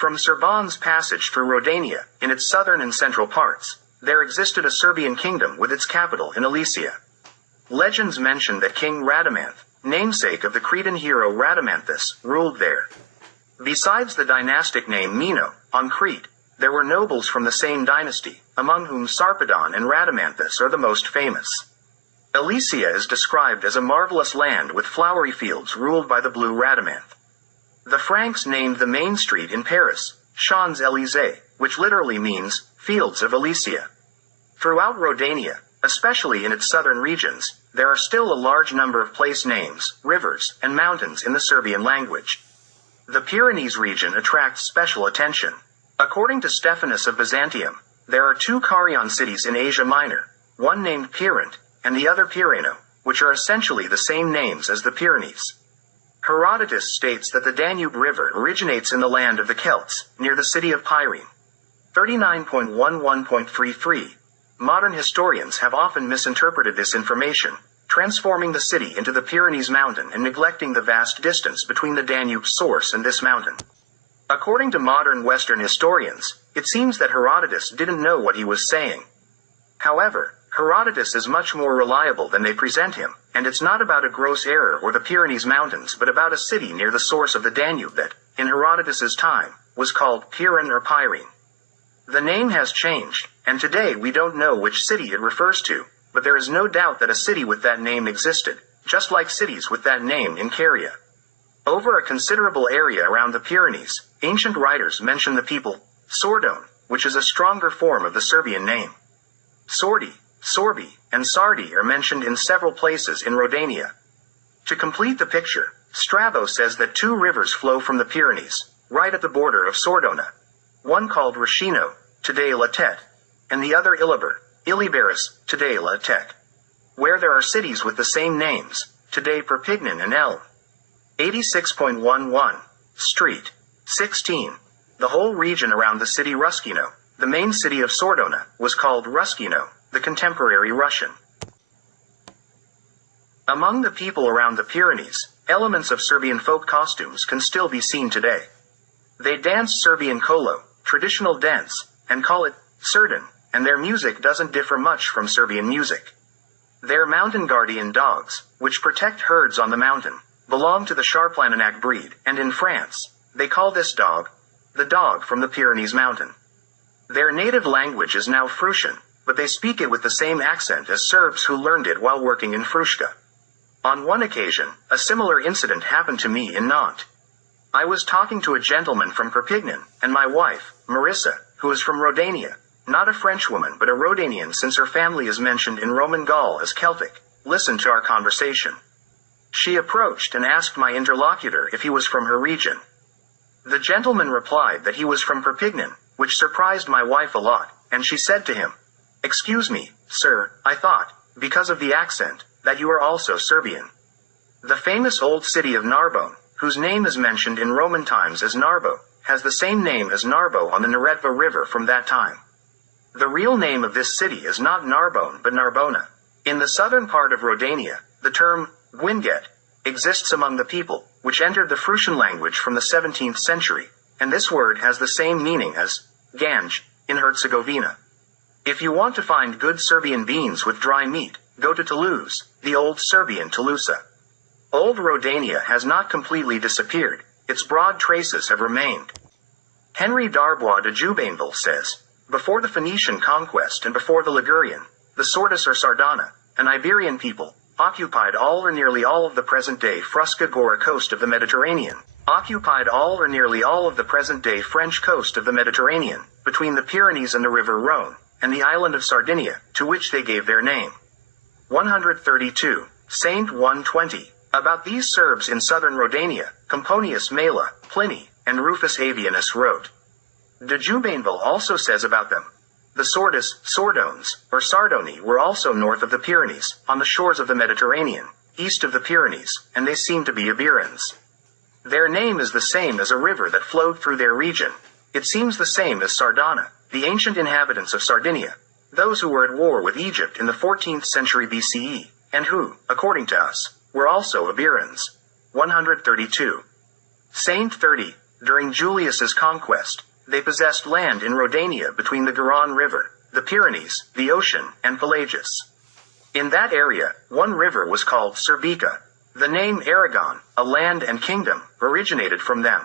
From Servan's passage through Rodania, in its southern and central parts, there existed a Serbian kingdom with its capital in Alesia. Legends mention that King Radamanth, namesake of the Cretan hero Radamanthus, ruled there. Besides the dynastic name Mino, on Crete, there were nobles from the same dynasty, among whom Sarpedon and Radamanthus are the most famous. Alesia is described as a marvelous land with flowery fields ruled by the blue Radamanth. The Franks named the main street in Paris, Champs-Élysées, which literally means, fields of Alesia. Throughout Rodania, especially in its southern regions, there are still a large number of place names, rivers, and mountains in the Serbian language. The Pyrenees region attracts special attention. According to Stephanus of Byzantium, there are two Carian cities in Asia Minor, one named Pirant, and the other Pireno, which are essentially the same names as the Pyrenees. Herodotus states that the Danube River originates in the land of the Celts, near the city of Pyrene. 39.11.33. Modern historians have often misinterpreted this information, transforming the city into the Pyrenees mountain and neglecting the vast distance between the Danube's source and this mountain. According to modern Western historians, it seems that Herodotus didn't know what he was saying. However, Herodotus is much more reliable than they present him, and it's not about a gross error or the Pyrenees mountains but about a city near the source of the Danube that, in Herodotus's time, was called Pyrene or Pyrene. The name has changed, and today we don't know which city it refers to, but there is no doubt that a city with that name existed, just like cities with that name in Caria. Over a considerable area around the Pyrenees, ancient writers mention the people, Sordone, which is a stronger form of the Serbian name. Sordi, Sorbi, and Sardi are mentioned in several places in Rodania. To complete the picture, Strabo says that two rivers flow from the Pyrenees, right at the border of Sordona. One called Rashino, today La Tete, and the other Iliber, Iliberis, today La Tech, where there are cities with the same names, today Perpignan and Elm. 86.11. Street. 16. The whole region around the city Ruskino, the main city of Sordona, was called Ruskino, the contemporary Russian. Among the people around the Pyrenees, elements of Serbian folk costumes can still be seen today. They dance Serbian kolo, traditional dance, and call it Srdin, and their music doesn't differ much from Serbian music. Their mountain guardian dogs, which protect herds on the mountain, belong to the Charplanac breed, and in France, they call this dog, the dog from the Pyrenees mountain. Their native language is now Frutian, but they speak it with the same accent as Serbs who learned it while working in Fruška. On one occasion, a similar incident happened to me in Nantes. I was talking to a gentleman from Perpignan, and my wife, Marissa, who is from Rodania, not a Frenchwoman but a Rodanian since her family is mentioned in Roman Gaul as Celtic, listened to our conversation. She approached and asked my interlocutor if he was from her region. The gentleman replied that he was from Perpignan, which surprised my wife a lot, and she said to him, "Excuse me, sir, I thought, because of the accent, that you are also Serbian." The famous old city of Narbonne, whose name is mentioned in Roman times as Narbo, has the same name as Narbo on the Neretva River from that time. The real name of this city is not Narbonne but Narbona. In the southern part of Rodania, the term Vulgate exists among the people, which entered the Frutian language from the 17th century, and this word has the same meaning as Ganj in Herzegovina. If you want to find good Serbian beans with dry meat, go to Toulouse, the old Serbian Tulusa. Old Rodania has not completely disappeared, its broad traces have remained. Henry Darbois de Jubainville says, before the Phoenician conquest and before the Ligurian, the Sordis or Sardana, an Iberian people, occupied all or nearly all of the present-day Frusca-Gora coast of the Mediterranean, occupied all or nearly all of the present-day French coast of the Mediterranean, between the Pyrenees and the river Rhone, and the island of Sardinia, to which they gave their name. 132. Saint 120. About these Serbs in southern Rodania, Pomponius Mela, Pliny, and Rufus Avianus wrote. De Jubainville also says about them, the Sordis, Sordones, or Sardoni were also north of the Pyrenees, on the shores of the Mediterranean, east of the Pyrenees, and they seem to be Iberians. Their name is the same as a river that flowed through their region. It seems the same as Sardana, the ancient inhabitants of Sardinia, those who were at war with Egypt in the 14th century BCE, and who, according to us, were also Iberians. 132. Saint 30. During Julius's conquest, they possessed land in Rodania between the Garonne River, the Pyrenees, the ocean, and Pelagus. In that area, one river was called Serbica. The name Aragon, a land and kingdom, originated from them.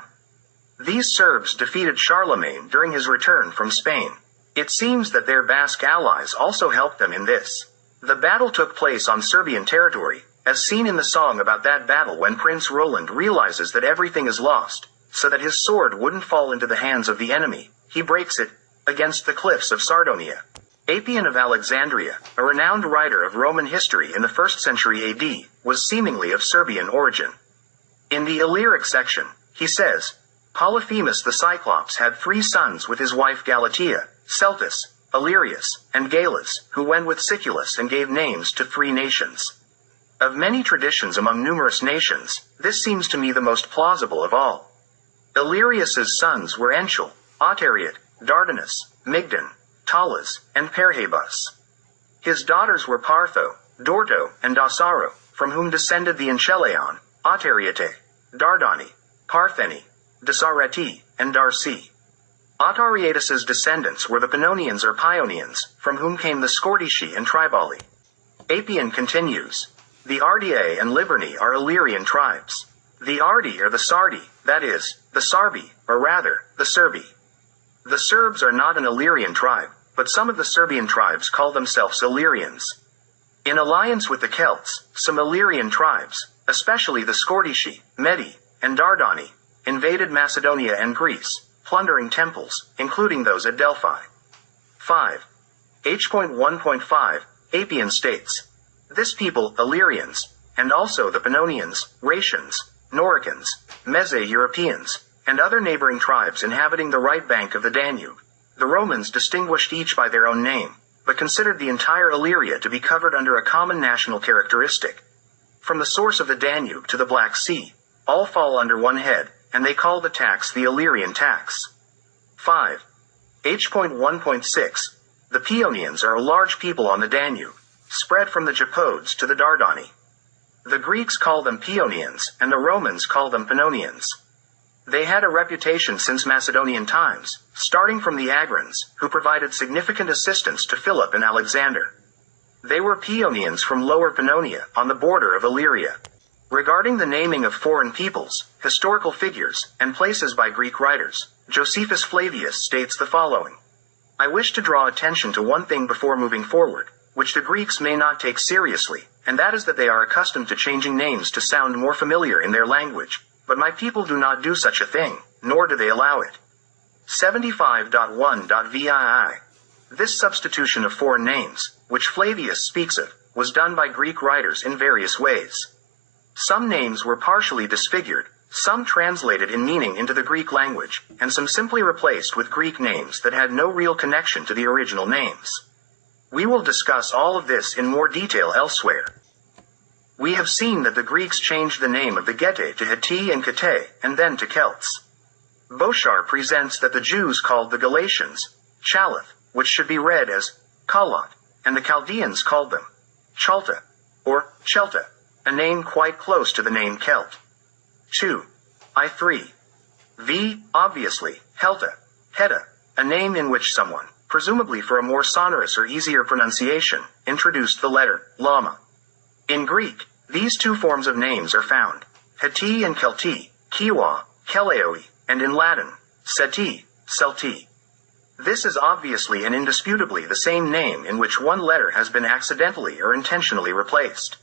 These Serbs defeated Charlemagne during his return from Spain. It seems that their Basque allies also helped them in this. The battle took place on Serbian territory, as seen in the song about that battle when Prince Roland realizes that everything is lost, so that his sword wouldn't fall into the hands of the enemy, he breaks it, against the cliffs of Sardonia. Appian of Alexandria, a renowned writer of Roman history in the 1st century AD, was seemingly of Serbian origin. In the Illyric section, he says, Polyphemus the Cyclops had 3 sons with his wife Galatea, Celtus, Illyrius, and Galus, who went with Siculus and gave names to 3 nations. Of many traditions among numerous nations, this seems to me the most plausible of all. Illyrius's sons were Enchel, Otariot, Dardanus, Mygdon, Talas, and Perhebus. His daughters were Partho, Dorto, and Dasaro, from whom descended the Encheleon, Otariote, Dardani, Partheni, Dasareti, and Darci. Otarietus's descendants were the Pannonians or Paeonians, from whom came the Scordisci and Tribali. Appian continues, the Ardiae and Liburni are Illyrian tribes. The Ardi are the Sardi, that is, the Sarbi, or rather, the Serbi. The Serbs are not an Illyrian tribe, but some of the Serbian tribes call themselves Illyrians. In alliance with the Celts, some Illyrian tribes, especially the Scordisci, Medi, and Dardani, invaded Macedonia and Greece, plundering temples, including those at Delphi. 5. H.1.5, Appian states, this people, Illyrians, and also the Pannonians, Ratians, Noricans, Meze-Europeans, and other neighboring tribes inhabiting the right bank of the Danube. The Romans distinguished each by their own name, but considered the entire Illyria to be covered under a common national characteristic. From the source of the Danube to the Black Sea, all fall under one head, and they call the tax the Illyrian tax. 5. H.1.6, the Paeonians are a large people on the Danube, spread from the Japodes to the Dardani. The Greeks call them Paeonians, and the Romans call them Pannonians. They had a reputation since Macedonian times, starting from the Agrans, who provided significant assistance to Philip and Alexander. They were Paeonians from Lower Pannonia, on the border of Illyria. Regarding the naming of foreign peoples, historical figures, and places by Greek writers, Josephus Flavius states the following. I wish to draw attention to one thing before moving forward, which the Greeks may not take seriously, and that is that they are accustomed to changing names to sound more familiar in their language, but my people do not do such a thing, nor do they allow it. 75.1.VII. This substitution of foreign names, which Flavius speaks of, was done by Greek writers in various ways. Some names were partially disfigured, some translated in meaning into the Greek language, and some simply replaced with Greek names that had no real connection to the original names. We will discuss all of this in more detail elsewhere. We have seen that the Greeks changed the name of the Getae to Hitti and Katae, and then to Celts. Bochar presents that the Jews called the Galatians, Chalath, which should be read as Kalat, and the Chaldeans called them Chalta, or Chelta, a name quite close to the name Celt. 2. I3. V. Obviously, Helta, Heta, a name in which someone, presumably for a more sonorous or easier pronunciation, introduced the letter Lama. In Greek, these two forms of names are found, Hitti and Kelti, Kiwa, Keleoi, and in Latin, Seti, Celti. This is obviously and indisputably the same name in which one letter has been accidentally or intentionally replaced.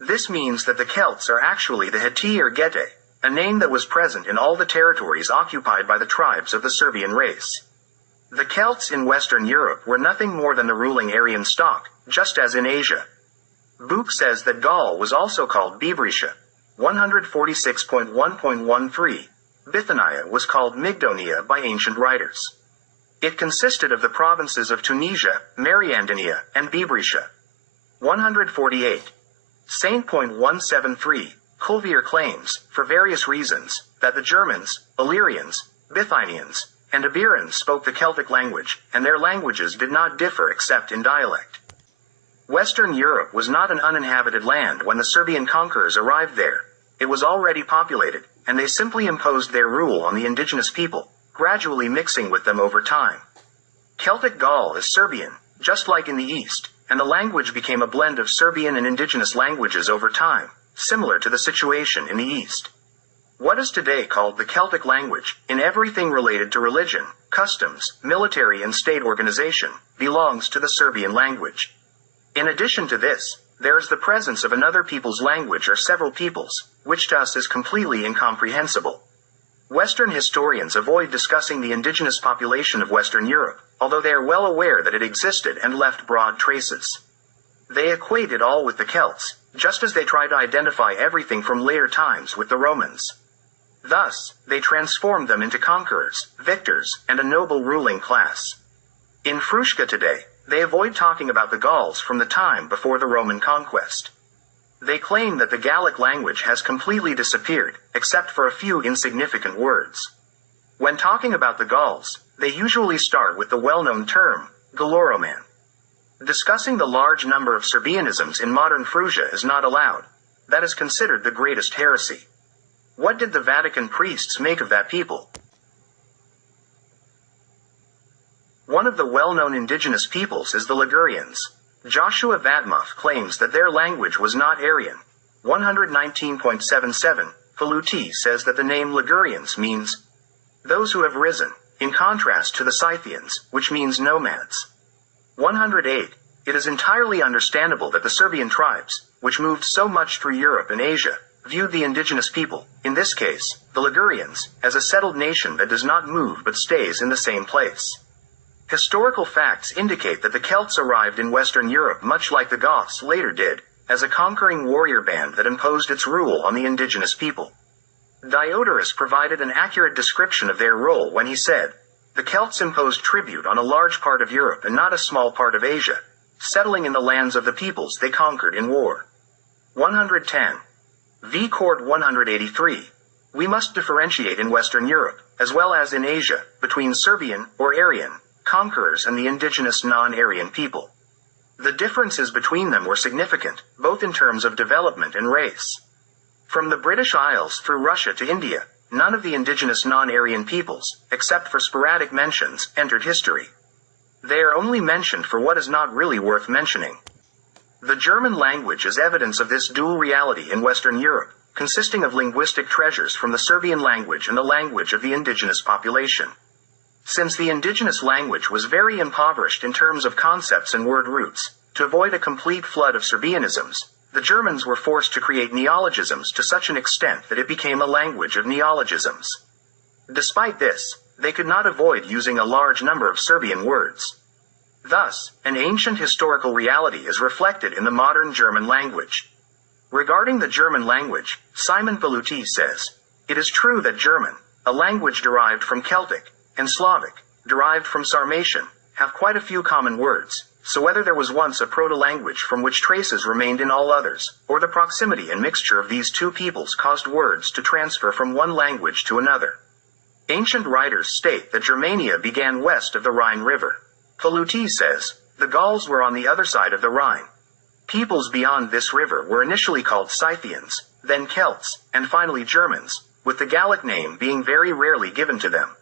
This means that the Celts are actually the Hitti or Getae, a name that was present in all the territories occupied by the tribes of the Serbian race. The Celts in Western Europe were nothing more than the ruling Aryan stock, just as in Asia. Buch says that Gaul was also called Bebrecia. 146.1.13. Bithynia was called Mygdonia by ancient writers. It consisted of the provinces of Tunisia, Mariandonia, and Bebrecia. 148. Saint.173, Culvier claims, for various reasons, that the Germans, Illyrians, Bithynians, and Iberians spoke the Celtic language, and their languages did not differ except in dialect. Western Europe was not an uninhabited land when the Serbian conquerors arrived there. It was already populated, and they simply imposed their rule on the indigenous people, gradually mixing with them over time. Celtic Gaul is Serbian, just like in the East, and the language became a blend of Serbian and indigenous languages over time, similar to the situation in the East. What is today called the Celtic language, in everything related to religion, customs, military and state organization, belongs to the Serbian language. In addition to this, there is the presence of another people's language or several peoples, which to us is completely incomprehensible. Western historians avoid discussing the indigenous population of Western Europe, although they are well aware that it existed and left broad traces. They equate it all with the Celts, just as they try to identify everything from later times with the Romans. Thus, they transformed them into conquerors, victors, and a noble ruling class. In Fruška today, they avoid talking about the Gauls from the time before the Roman conquest. They claim that the Gallic language has completely disappeared, except for a few insignificant words. When talking about the Gauls, they usually start with the well-known term, Galoroman. Discussing the large number of Serbianisms in modern Fruška is not allowed. That is considered the greatest heresy. What did the Vatican priests make of that people? One of the well-known indigenous peoples is the Ligurians. Joshua Vatmuth claims that their language was not Aryan. 119.77, Faluti says that the name Ligurians means those who have risen, in contrast to the Scythians, which means nomads. 108, it is entirely understandable that the Serbian tribes, which moved so much through Europe and Asia, viewed the indigenous people, in this case, the Ligurians, as a settled nation that does not move but stays in the same place. Historical facts indicate that the Celts arrived in Western Europe much like the Goths later did, as a conquering warrior band that imposed its rule on the indigenous people. Diodorus provided an accurate description of their role when he said, "The Celts imposed tribute on a large part of Europe and not a small part of Asia, settling in the lands of the peoples they conquered in war." 110. V. Court 183. We must differentiate in Western Europe, as well as in Asia, between Serbian, or Aryan, conquerors and the indigenous non-Aryan people. The differences between them were significant, both in terms of development and race. From the British Isles through Russia to India, none of the indigenous non-Aryan peoples, except for sporadic mentions, entered history. They are only mentioned for what is not really worth mentioning. The German language is evidence of this dual reality in Western Europe, consisting of linguistic treasures from the Serbian language and the language of the indigenous population. Since the indigenous language was very impoverished in terms of concepts and word roots, to avoid a complete flood of Serbianisms, the Germans were forced to create neologisms to such an extent that it became a language of neologisms. Despite this, they could not avoid using a large number of Serbian words. Thus, an ancient historical reality is reflected in the modern German language. Regarding the German language, Simon Faluti says, "It is true that German, a language derived from Celtic, and Slavic, derived from Sarmatian, have quite a few common words, so whether there was once a proto-language from which traces remained in all others, or the proximity and mixture of these two peoples caused words to transfer from one language to another." Ancient writers state that Germania began west of the Rhine River. Faluti says, the Gauls were on the other side of the Rhine. Peoples beyond this river were initially called Scythians, then Celts, and finally Germans, with the Gallic name being very rarely given to them.